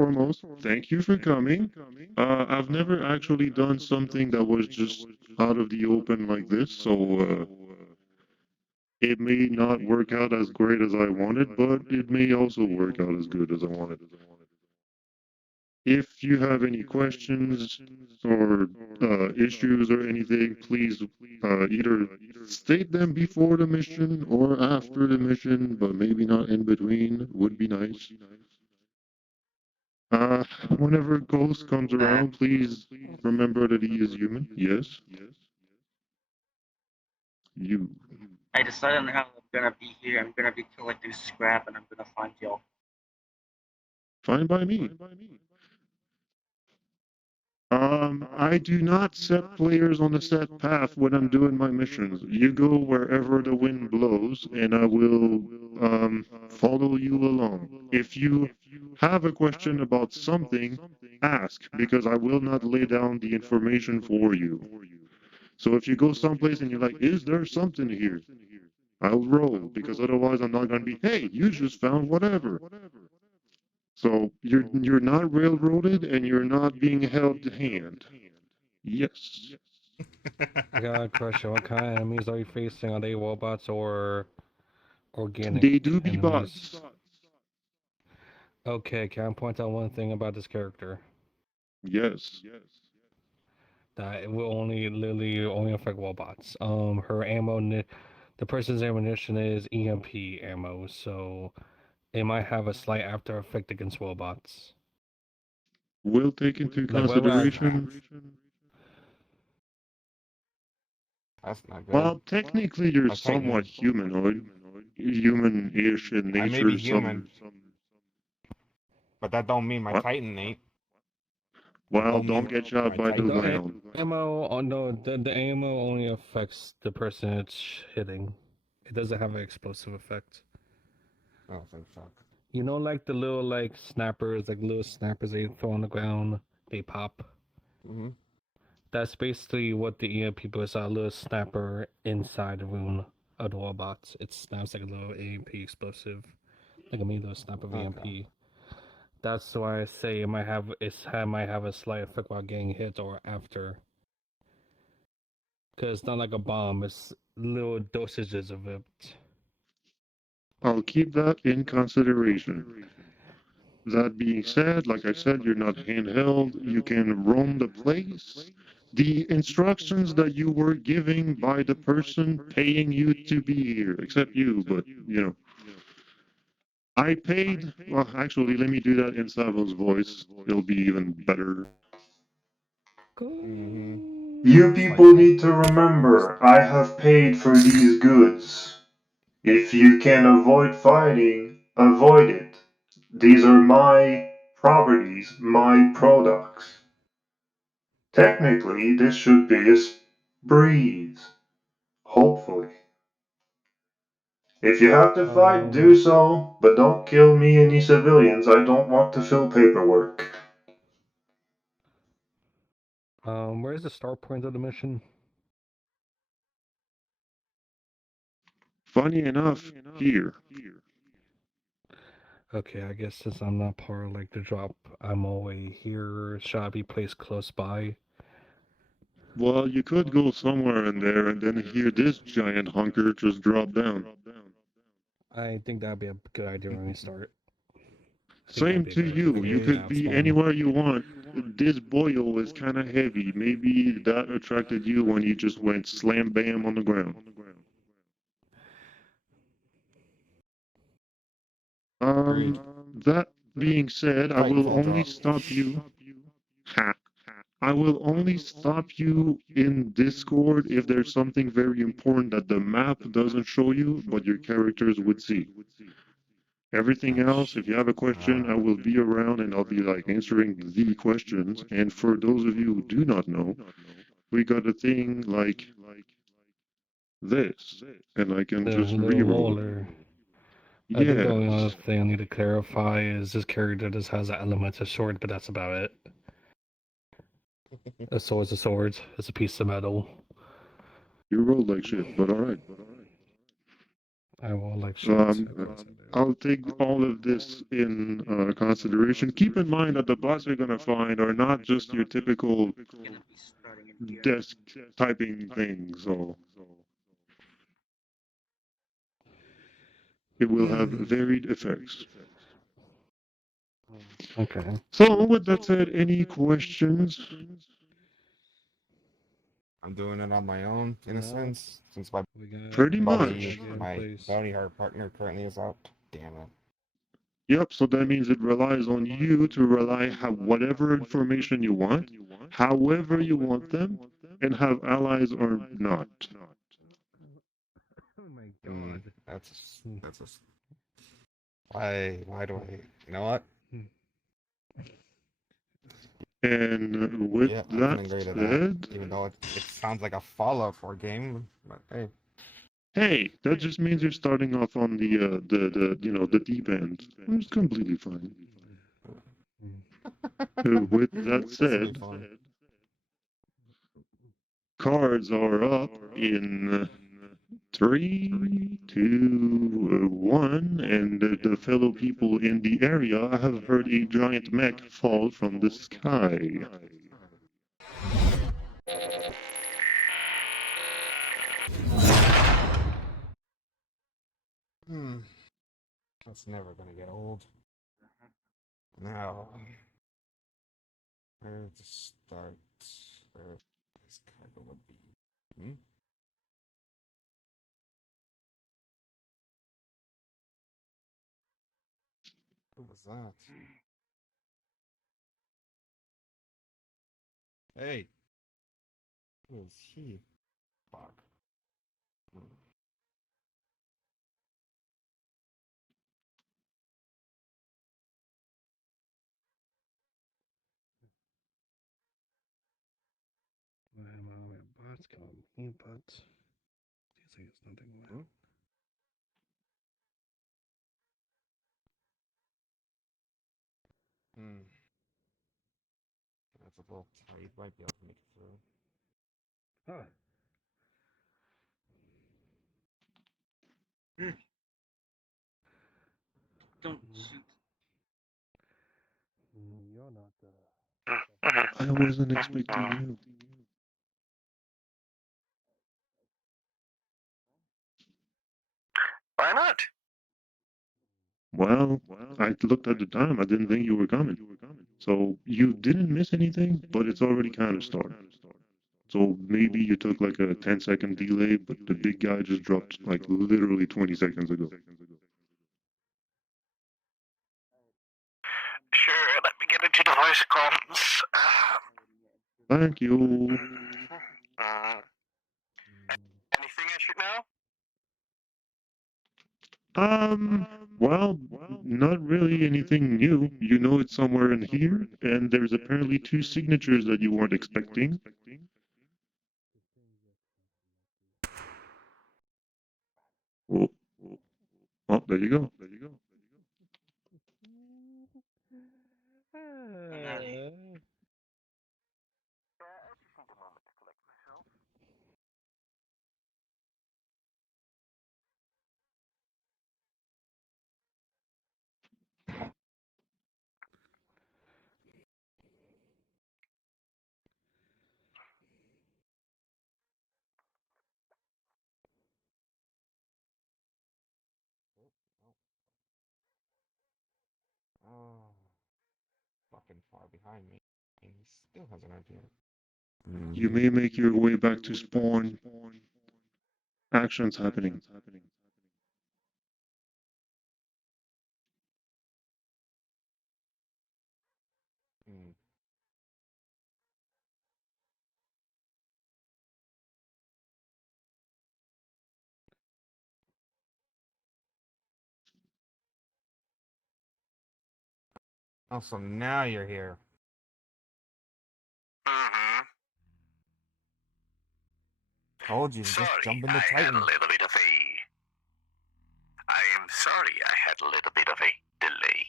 Foremost, thank you for coming. I've never actually done something that was just out of the open like this, so it may not work out as great as I wanted, but it may also work out as good as I wanted. If you have any questions or issues or anything, please either state them before the mission or after the mission, but maybe not in between would be nice. Whenever Ghost comes Uh, around, please remember that he is human. Yes, you. I decided on how I'm gonna be here. I'm gonna be collecting scrap and I'm gonna find y'all. Fine by me. I do not set players on a set path when I'm doing my missions. You go wherever the wind blows, and I will follow you along. If you have a question about something, ask, because I will not lay down the information for you. So if you go someplace and you're like, is there something here? I'll roll, because otherwise I'm not going to be, hey, you just found whatever. So you're not railroaded and you're not being held to hand. Yes. I got a question. What kind of enemies are you facing? Are they robots or organic They do be enemies? bots. Okay, can I point out one thing about this character? Yes. That it will only literally only affect robots. Her the person's ammunition is EMP ammo, so it might have a slight after effect against robots. Will take into Like what would I? consideration. That's not good. Well, technically you're My somewhat Titan. humanoid. Human-ish in I may be nature, some. human, but that don't mean my What? Titan ain't. That Well, don't don't mean get shot my by the Titan The ain't. ground. ammo, oh no, the ammo only affects the person it's hitting. It doesn't have an explosive effect. Oh, thank fuck. You know, like the little like little snappers they throw on the ground, they pop. Mhm. That's basically what the EMP puts a little snapper inside the room of the robots. It snaps like a little EMP explosive, like a mini little snap of Okay. EMP. That's why I say it might have a slight effect while getting hit or after, because it's not like a bomb. It's little dosages of it. I'll keep that in consideration. That being said, like I said, you're not handheld. You can roam the place. The instructions that you were giving by the person paying you to be here, except you, but I paid. Well, actually, let me do that in Savo's voice. It'll be even better. Mhm. You Fight people me. need to remember, I have paid for these goods. If you can avoid fighting, avoid it. These are my properties, my products. Technically, this should be a breeze. Hopefully. If you have to fight, do Um, so, but don't kill me any civilians. I don't want to fill paperwork. where's the start point of the mission? Funny enough, here. Okay, I guess since I'm not part of like the drop, I'm always here. Should I be placed close by? Well, you could go somewhere in there and then hear this giant hunker just drop down. I think that'd be a good idea when we start. I think that'd Same be a to good idea you. when You we could have be spawn. anywhere you want. This boil is kind of heavy. Maybe that attracted you when you just went slam bam on the ground. Agreed. That being said, I will Titanfall only drop. stop you. Ha. I will only stop you in Discord if there's something very important that the map doesn't show you, but your characters would see. Everything Oh else, if shit. you have a question, I will be around and I'll be like answering the questions. And for those of you who do not know, we got a thing like this, and I can The just little reroll it. roller. I think the only other Yes. thing I need to clarify is this character just has an element of sword, but that's about it. A sword's a sword. It's a piece of metal. You rolled like shit, but alright. I will like shots. I'll take all of this in consideration. Keep in mind that the bots you're gonna find are not just your typical Gonna be starting in VR. desk typing things. So it will have varied effects. Okay. So, with that said, any questions? I'm doing it on my own, in a No. sense, since my We got Pretty everything much. in my place. bounty hunter partner currently is out. Damn it. Yep, so that means it relies on you to rely have whatever information you want, however you want them, and have allies or not. Oh my Mm, god. that's a. Why do I? You know what? And with Yeah, I can that agree to that. said, Even though it sounds like a Fallout 4 game, but hey. hey, that just means you're starting off on the deep end. It's completely fine. With that This will be said, fun. cards are up in 3, 2, 1, and the fellow people in the area have heard a giant mech fall from the sky. That's never gonna get old. Now, where to start? Where this cargo would be? Hmm? Who was that? Hey, who is he? Fuck. Hmm. Bots come in, but seems like it's nothing Hmm? left. Hmm. That's a little tight. Might be able to make it through. Huh. Don't shoot. You're not the. I wasn't expecting you. Why not? Well, I looked at the time. I didn't think you were coming. So you didn't miss anything, but it's already kind of started. So maybe you took like a 10-second delay, but the big guy just dropped like literally 20 seconds ago. Sure, let me get into the voice comms. Thank you. Uh, anything I should know? Well, not really anything new. You know it's somewhere in here, and there's apparently 2 signatures that you weren't expecting. Oh, oh, there you go. Oh, fucking far behind me. And he still hasn't arrived yet. You may make your way back to spawn. Actions happening. Hmm. Oh, so now you're here. Mm-hmm. Told you to just jump into Titan. little bit of I am sorry I had a little bit of a delay.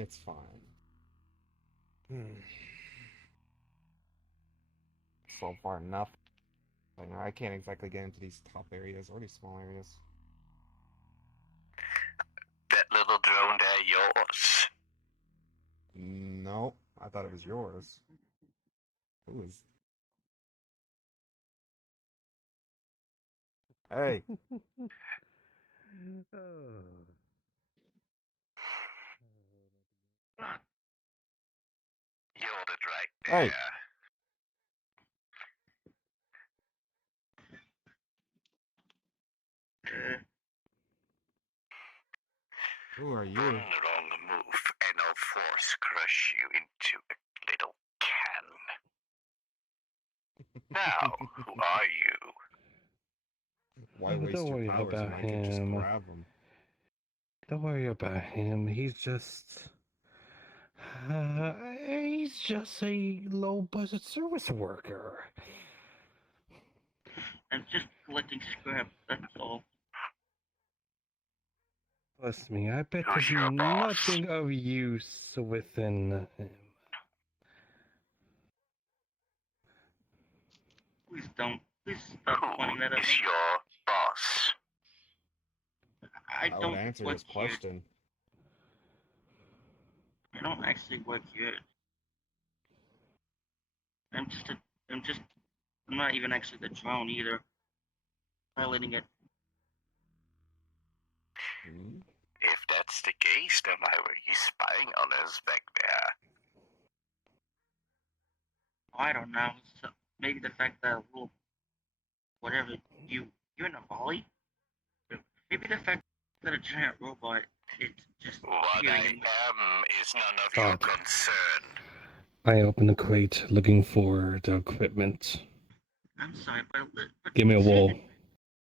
It's fine. So far, enough. I can't exactly get into these top areas or these small areas. That little drone there yours? No, I thought it was yours. Who is? Hey, You're it right hey, there. who are you? One wrong move and I'll force crush you into a little can. Now, who are you? Why Oh, waste don't your worry powers when about I could just him. grab them? Don't worry about him. He's just a low budget service worker. I'm just collecting scrap, that's all. Trust me, I bet Who's there's your boss? nothing of use within him. Please don't. Please stop pointing that Who at is me. your boss? I I would don't answer work this here. question. I don't actually work here. I'm just a. I'm just. I'm not even actually the drone either. Piloting it. Hmm? If that's the case, then why were you spying on us back there? I don't know. So maybe the fact that little whatever you're in a volley. Maybe the fact that a giant robot is just What appearing I in. am is none of your God. concern. I opened the crate looking for the equipment. I'm sorry, but Give me a seeing wall. a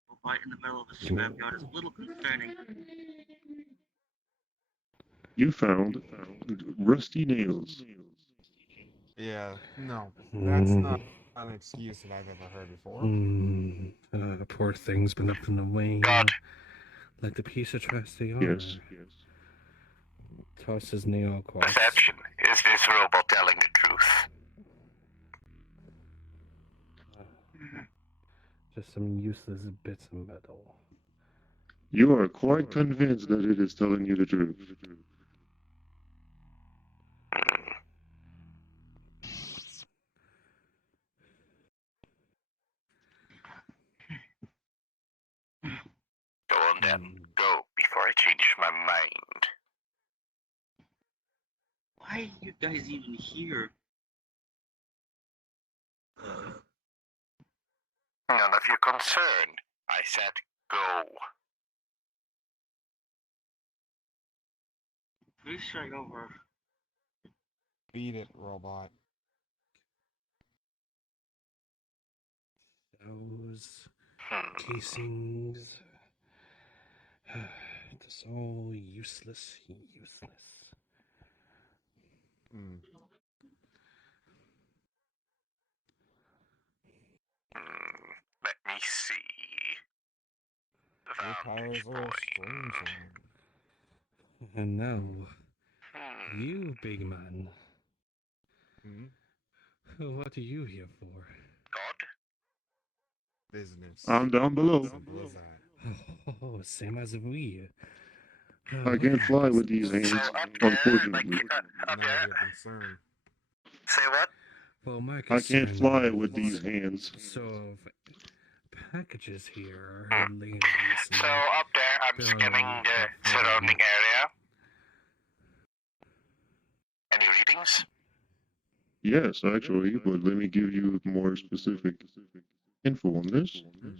robot in the middle of a Give me- scrapyard is a little concerning. You found rusty nails. Yeah, no, that's Mm, not an excuse that I've ever heard before. poor thing's been up in the way. God. Like the piece of trash they are. Yes. Toss his nail across. Perception. Is this robot telling the truth? Just some useless bits of metal. You are quite convinced that it is telling you the truth. Go on then. Go before I change my mind. Why are you guys even here? None of your concern. I said go. Please start over. Beat it, robot. Those Hmm. casings. It's all useless. Hmm. Let me see. Your powers Vantage are a point. strange one. And now, Hmm. you, big man. Hmm? What are you here for? God? Business. I'm down below. Simple as that. Oh, same as we. I What can't fly with business? these So hands, up there, unfortunately. up None of there. your concern. Say what? Well, my I can't concern fly with is these hands. so packages here Hmm. are landed recently. So up there, I'm They're scanning the surrounding area. Any readings? Yes, actually, but let me give you more specific info on this. Hmm.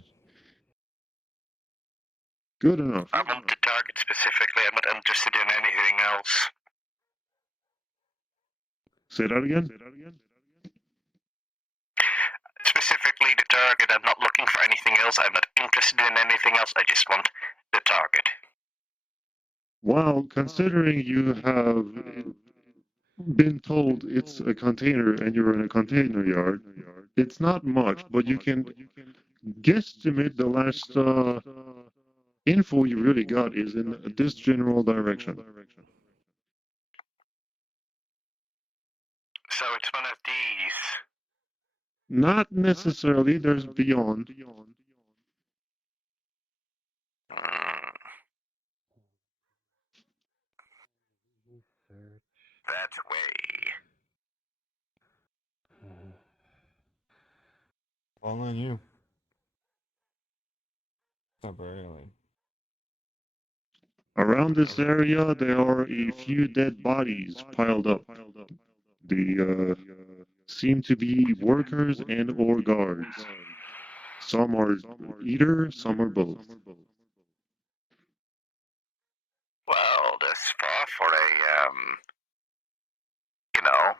Good enough. I want the target specifically. I'm not interested in anything else. Say that again? Specifically the target. I'm not looking for anything else. I'm not interested in anything else. I just want the target. Well, considering you have been told it's a container and you're in a container yard, it's not much, but you can guesstimate the last info you really got is in this general direction. So it's one of these. Not necessarily, there's beyond. Hmm, Research. that way. All on you. Temporarily. Around this area, there are a few dead bodies piled up. They seem to be workers and or guards. Some are either, some are both. Well, that's far for a, you know,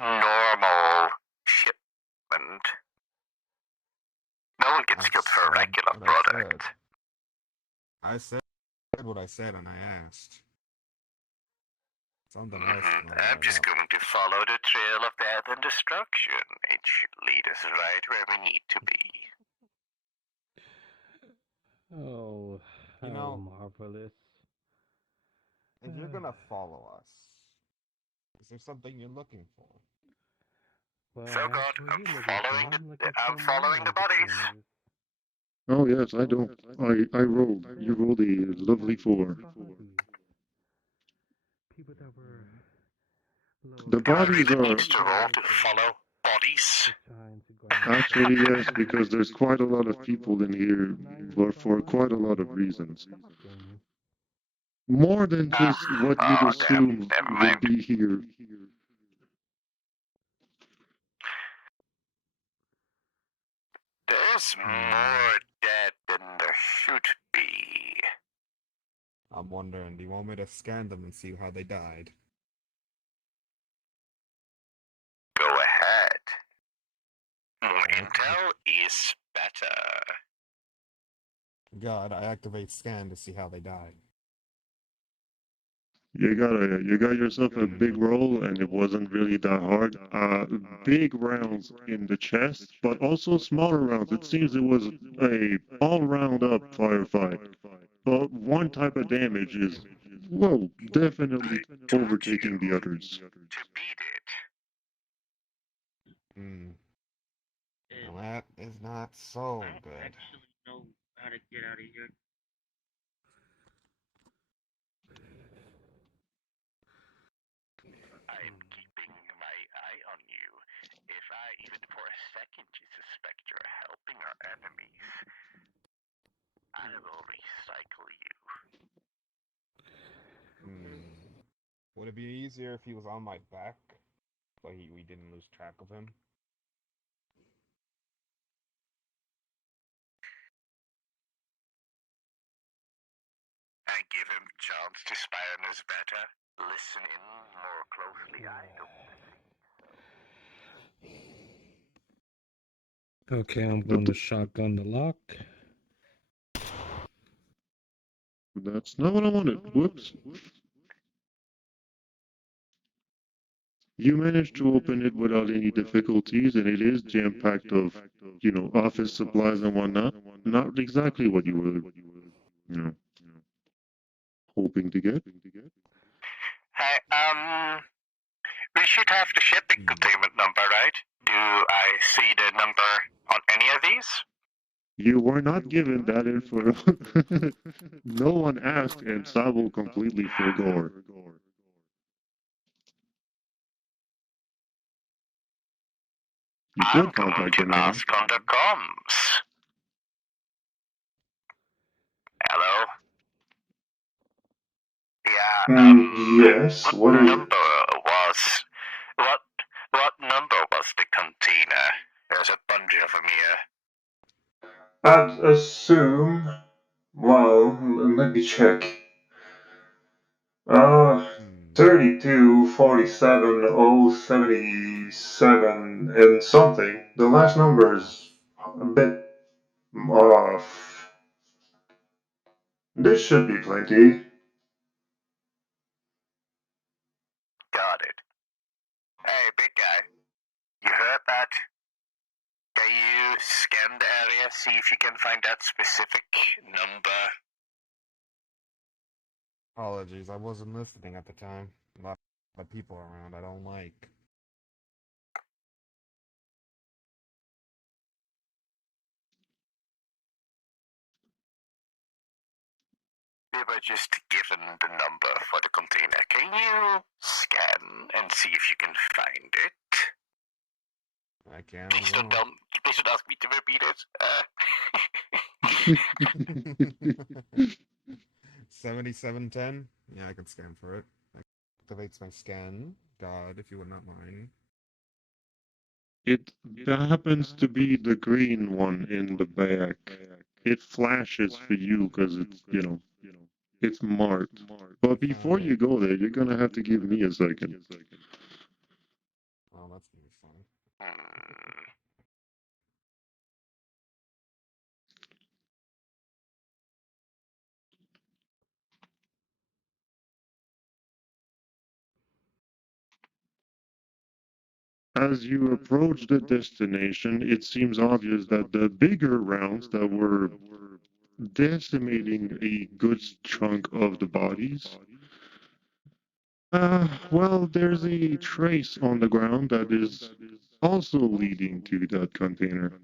normal shipment. No one gets killed for a Said regular what I said. product. I said what I said and I asked. Something else is not I'm adding just up. going to follow the trail of death and destruction. It should lead us right where we need to be. Oh, You how know, marvelous. if you're gonna follow us, is there something you're looking for? Well, So that's God, what you're looking for. I'm looking I'm for more following the bodies. opportunities. Oh yes, I don't. I rolled. You rolled a lovely 4. Bodies. People that were low The Do I bodies really need are to roll to follow bodies? trying to grind actually yes, because there's quite a lot of people in here, but for quite a lot of reasons. stalking. More than just what you'd Oh, damn. assume Never would mind. be here. There's more dead than there should be. I'm wondering, do you want me to scan them and see how they died? Go ahead. More Okay. intel is better. God, I activate scan to see how they died. You got yourself a big roll, and it wasn't really that hard. Big rounds in the chest, but also smaller rounds. It seems it was a all round up firefight, but one type of damage is, well, definitely Told overtaking the you others. to beat it. Hmm. And Well, that is not so I don't good. actually know how to get out of here. I'm keeping my eye on you. If I even for a second suspect you're helping our enemies, I will recycle you. Hmm. Would it be easier if he was on my back, so we didn't lose track of him? I give him chance to spy on us better. Listen in more closely. I don't. Okay, I'm going to shotgun the lock. That's not what I wanted. Whoops. You managed to open it without any difficulties, and it is jam-packed of, office supplies and whatnot. Not exactly what you were, you know, hoping to get. Hey, we should have the shipping containment number, right? Do I see the number on any of these? You were not given that info. No one asked, and Sabo completely forgot. You I'm could going contact to them now. ask on the comms. Hello? Yeah, Yes, what what is it? number was what what number was the container? There's a bunch of them here. I'd assume. Well, let me check. Uh, Hmm. 32, 47, 077, and something. The last number is a bit off. This should be plenty. Got it. Hey, big guy, you heard that? Can you scan the area, see if you can find that specific number? Apologies, I wasn't listening at the time. A lot of people around I don't like. we were just given the number for the container. Can you scan and see if you can find it? I can. Please don't ask me to repeat it. 7710. Yeah, I can scan for it. Activates my scan. God, if you would not mind. It happens to be the green one in the back. It flashes for you because it's, it's marked. But before you go there, you're gonna have to give me a second. Oh, that's gonna be fun. As you approach the destination, it seems obvious that the bigger rounds that were decimating a good chunk of the bodies, well, there's a trace on the ground that is also leading to that container.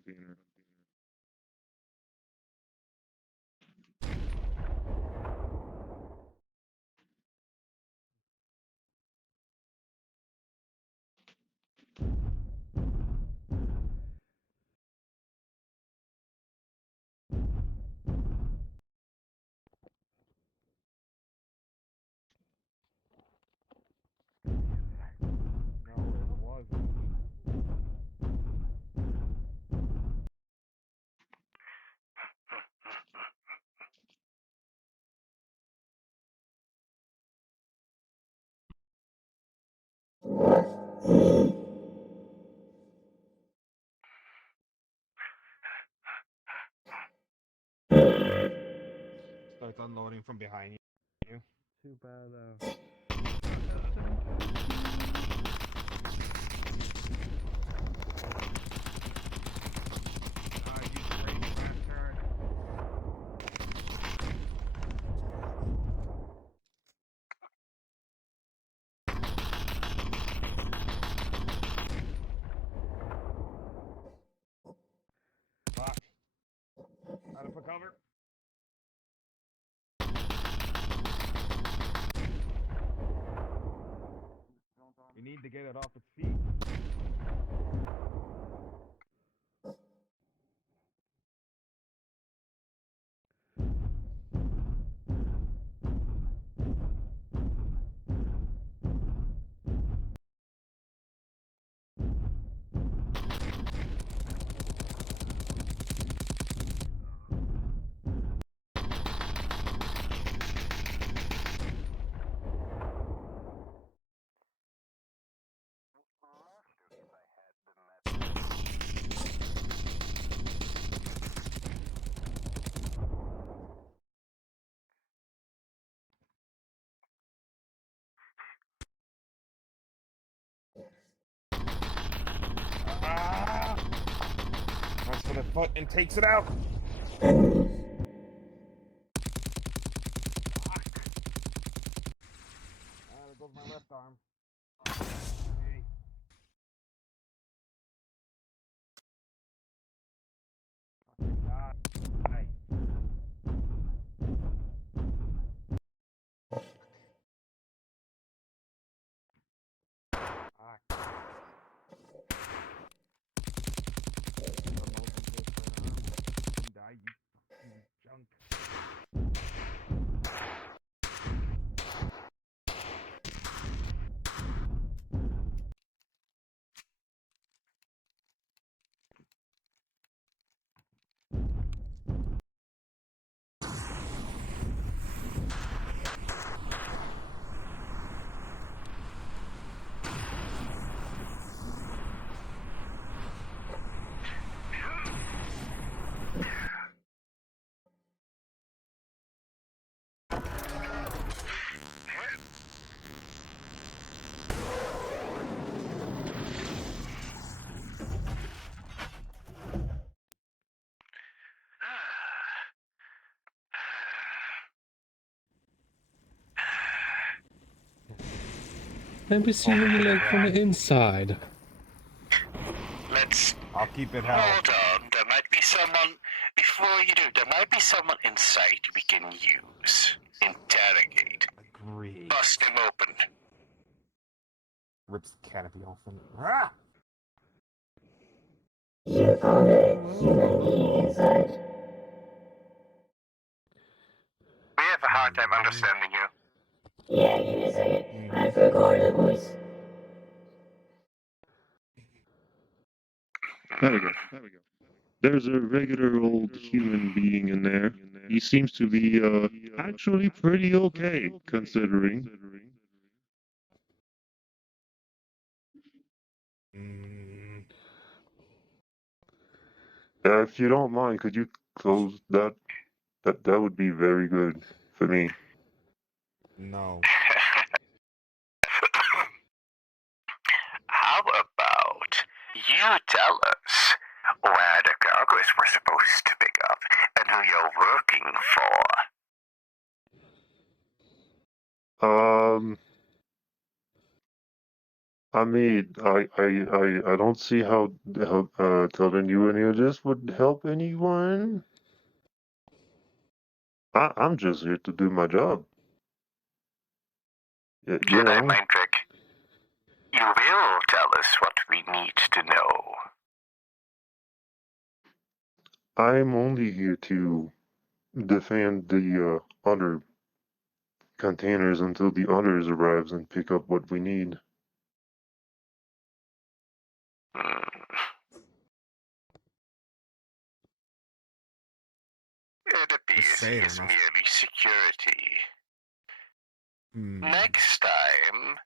No, it wasn't. Starts unloading from behind you. Too bad. Custom Fuck. Out of for cover. We need to get it off its feet. Ah! Runs for the foot and takes it out. Fuck. Ah, there goes my left arm. Okay. Fucking die. Fuck. Die, you fucking junk. Maybe see what you like from the inside. I'll keep it held. Hold on. There might be someone. Before you do, there might be someone inside we can use. Interrogate. Agreed. Bust him open. Rips the canopy off and. Ah! You found a human being inside. We have a hard time understanding you. Yeah, give me a second. I forgot the voice. There we go. There's a regular old human being in there. He seems to be actually pretty okay, considering. Mm, If you don't mind, could you close that? That would be very good for me. no. How about you tell us where the cargoes were supposed to pick up and who you're working for? I mean, I don't see how telling you any of this would help anyone. I'm just here to do my job. You Jedi know, mind trick. You will tell us what we need to know. I'm only here to defend the other containers until the others arrives and pick up what we need. It appears say he it is enough. merely security. Hmm. Next time,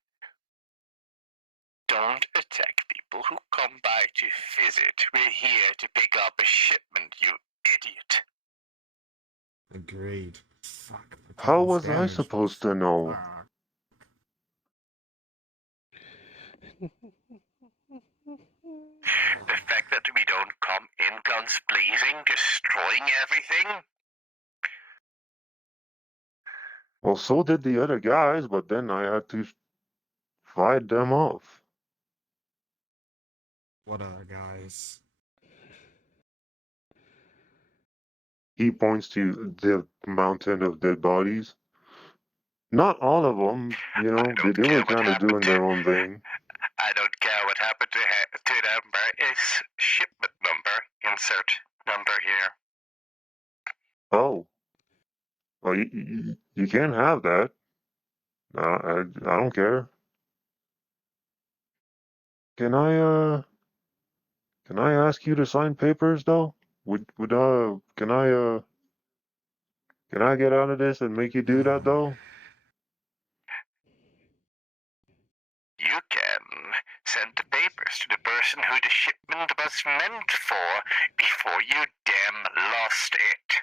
don't attack people who come by to visit. We're here to pick up a shipment, you idiot. Agreed. Fuck. we're How taking was I damage. supposed to know? Fuck. The fact that we don't come in guns blazing, destroying everything? Well, so did the other guys, but then I had to fight them off. What other guys? He points to the mountain of dead bodies. Not all of them, you know, I don't they care were what kind of doing happened. their own thing. I don't care what happened to number. It's shipment number. Insert number here. Oh, well, you can't have that. I don't care. Can can I ask you to sign papers though? Can I get out of this and make you do that though? You can send the papers to the person who the shipment was meant for before you damn lost it.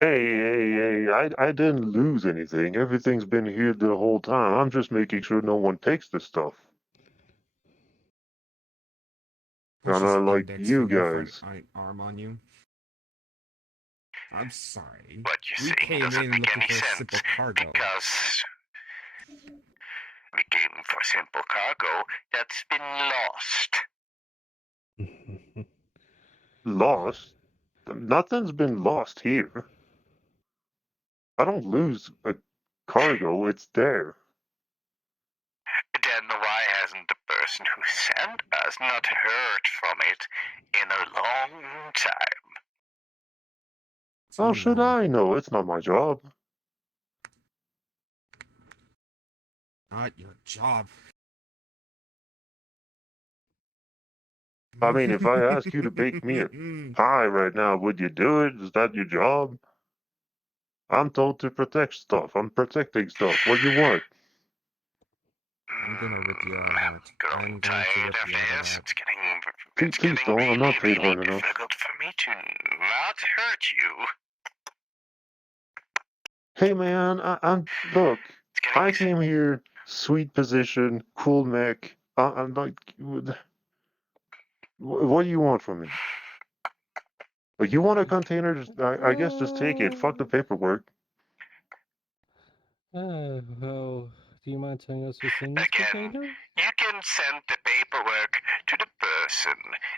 Hey, I didn't lose anything. Everything's been here the whole time. I'm just making sure no one takes the stuff. Push Kinda his like index you finger for guys. an arm on you. I'm sorry. What you're We saying came doesn't in make looking any for a sense simple cargo. because we came for simple cargo that's been lost. Lost? Nothing's been lost here. I don't lose a cargo, it's there. Then why hasn't the person who sent us not heard from it in a long time? How Too should long. I know? It's not my job. Not your job. I mean, if I ask you to bake me a pie right now, would you do it? Is that your job? I'm told to protect stuff. I'm protecting stuff. What do you want? I'm gonna rip you out of that. Growing I'm going to tired rip of you out of this. that. It's Please getting don't. I'm really, not paid really hard enough. difficult for me to not hurt you. Hey man, I'm look. It's getting I came here, sweet position, cool mech. I'm like, what do you want from me? Like, you want a container? I guess just take it. Fuck the paperwork. Well, do you mind telling us what's in this again. container? You can send the paperwork to the person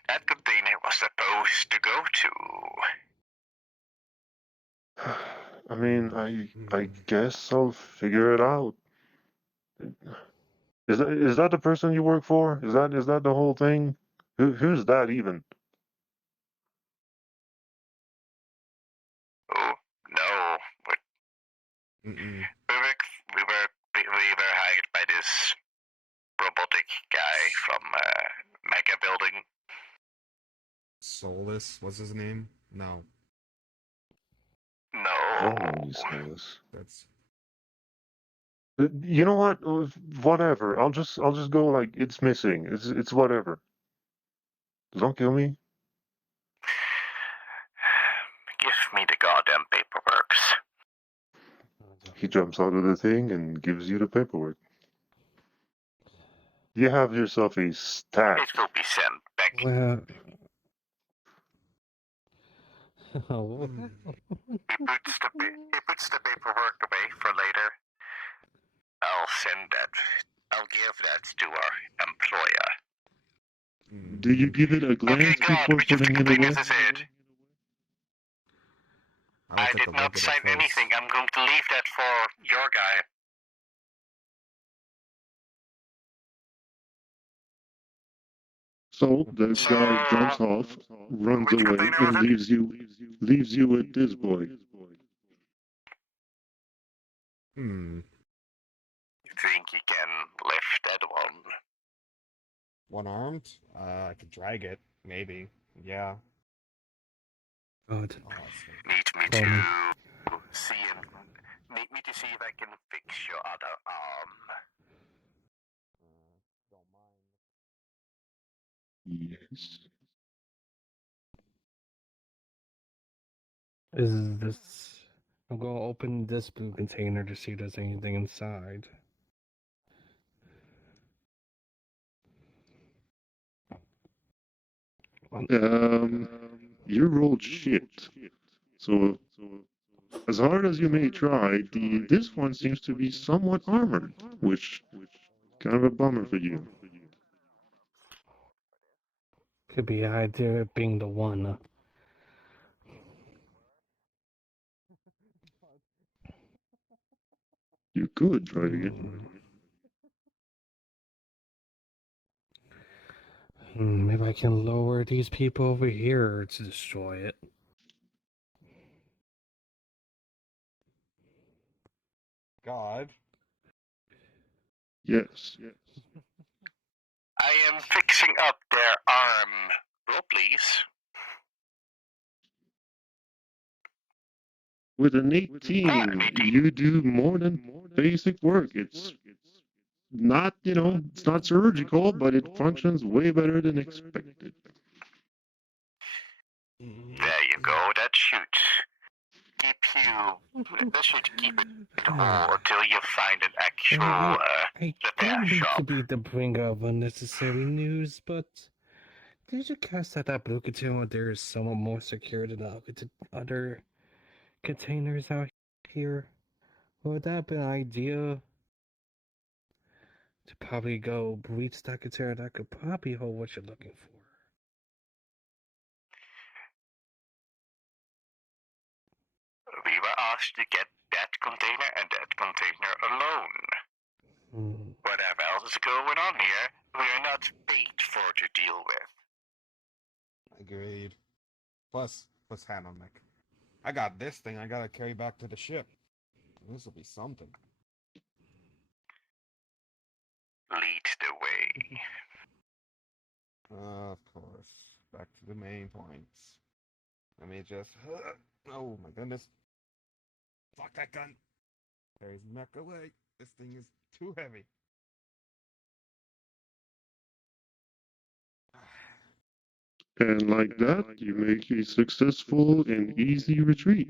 that container was supposed to go to. I mean, I guess I'll figure it out. Is that the person you work for? Is that the whole thing? Who's that even? Oh, no. But Mm-mm. we were hired by this robotic guy from Mega Building. Solus, what's his name? No, I don't know No. these fellas. that's You know what? Whatever. I'll just go like it's missing. It's whatever. Don't kill me. Give me the goddamn paperworks. He jumps out of the thing and gives you the paperwork. You have yourself a stack. It will be sent back. Well, He puts the paperwork away for later. I'll give that to our employer. Do you give it a Okay, glance God, before which of the putting it thing away? is it? will I take did a not look at it sign first. anything. I'm going to leave that for your guy. So the So, guy jumps off, runs which away, container and is it? leaves you with this boy. Hmm. You think you can lift that one? One armed? I could drag it, maybe. Yeah. God. Oh, that's fair. Need me Tony. to see and need me to see if I can fix your other arm. Don't mind. Yes. Is this. I'm gonna open this blue container to see if there's anything inside. You rolled shit. So as hard as you may try, this one seems to be somewhat armored, which kind of a bummer for you. Could be the idea of being the one. You could try it. Maybe I can lower these people over here to destroy it. God. Yes. I am fixing up their arm. Roll, please. With an 18, you do more than basic work. It's not, it's not surgical, but it functions way better than expected. There you go. That should that should keep it whole until you find an actual I repair don't mean to shop. be the bringer of unnecessary news, but did you cast that blue container there is somewhat more secure than the other containers out here? Would that be an idea to probably go breach that container that could probably hold what you're looking for? We were asked to get that container and that container alone. Whatever else is going on here, we are not paid for to deal with. Agreed. Plus hand on neck. I got this thing I gotta carry back to the ship. This will be something. Lead the way. Of course. Back to the main points. Let me just. Oh my goodness. Fuck that gun. Carries mech away. This thing is too heavy. And like that, you make a successful and easy retreat.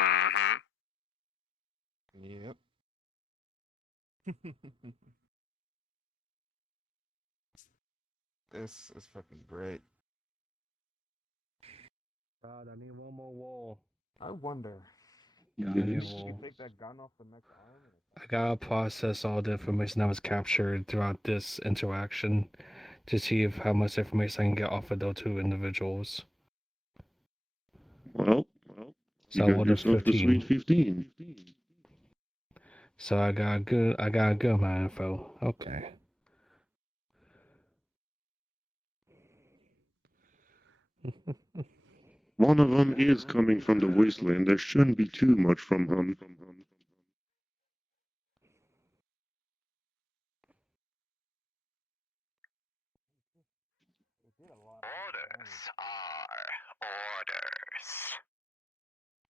Mm-hmm. Yep. This is fucking great. God, I need one more wall. I wonder. Yes. You take that gun off the mech's arm? I gotta process all the information that was captured throughout this interaction to see if how much information I can get off of those two individuals. Well, you So got what is yourself the sweet 15? 15. So I got good my info. Okay. One of them is coming from the wasteland. There shouldn't be too much from him. Orders are orders.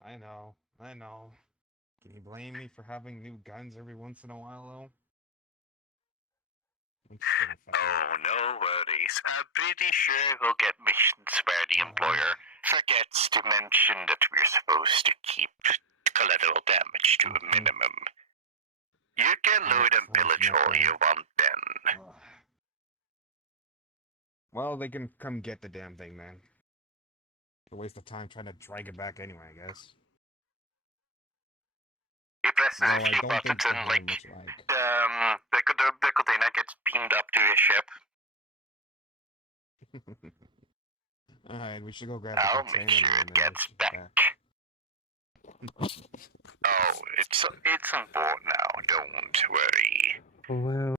I know. Can you blame me for having new guns every once in a while, though? I'm just gonna fucking... Oh, no worries. I'm pretty sure we'll get missions where the employer forgets to mention that we're supposed to keep collateral damage to a minimum. You can loot and pillage all you want then. Well, they can come get the damn thing, then. It's a waste of time trying to drag it back anyway, I guess. You press No, a I few don't think buttons they and have like much lag. the container gets beamed up to your ship. Alright, we should go grab the I'll container make sure now, it and then we gets should back. get Oh, it's on board now, don't worry. Well,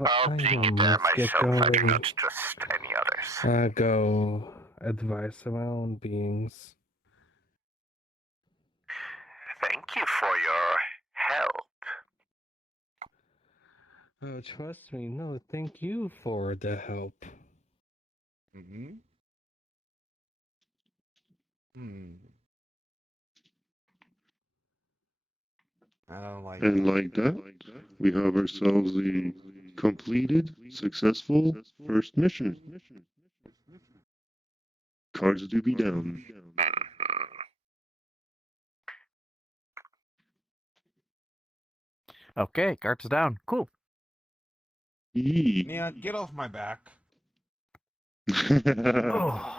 I'll I bring it there must get myself, I do going. not trust any others. I go advise my own beings. Thank you for your help. Oh, trust me. No, thank you for the help. I don't like And that. like that, we have ourselves the completed, successful first mission. Cards to be down. Okay, cards down. Cool. Nia, get off my back. Oh.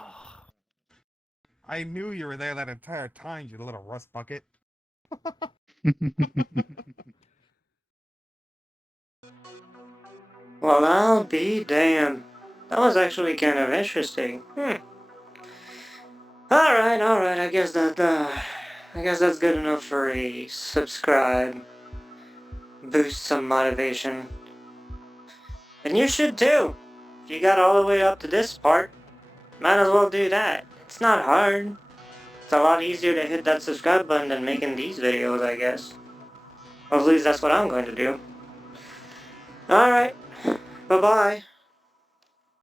I knew you were there that entire time, you little rust bucket. Well, I'll be damned. That was actually kind of interesting. Alright, I guess that's good enough for a subscribe. Boost some motivation. And you should too! If you got all the way up to this part, might as well do that. It's not hard. It's a lot easier to hit that subscribe button than making these videos, I guess. Or at least that's what I'm going to do. Alright, bye-bye.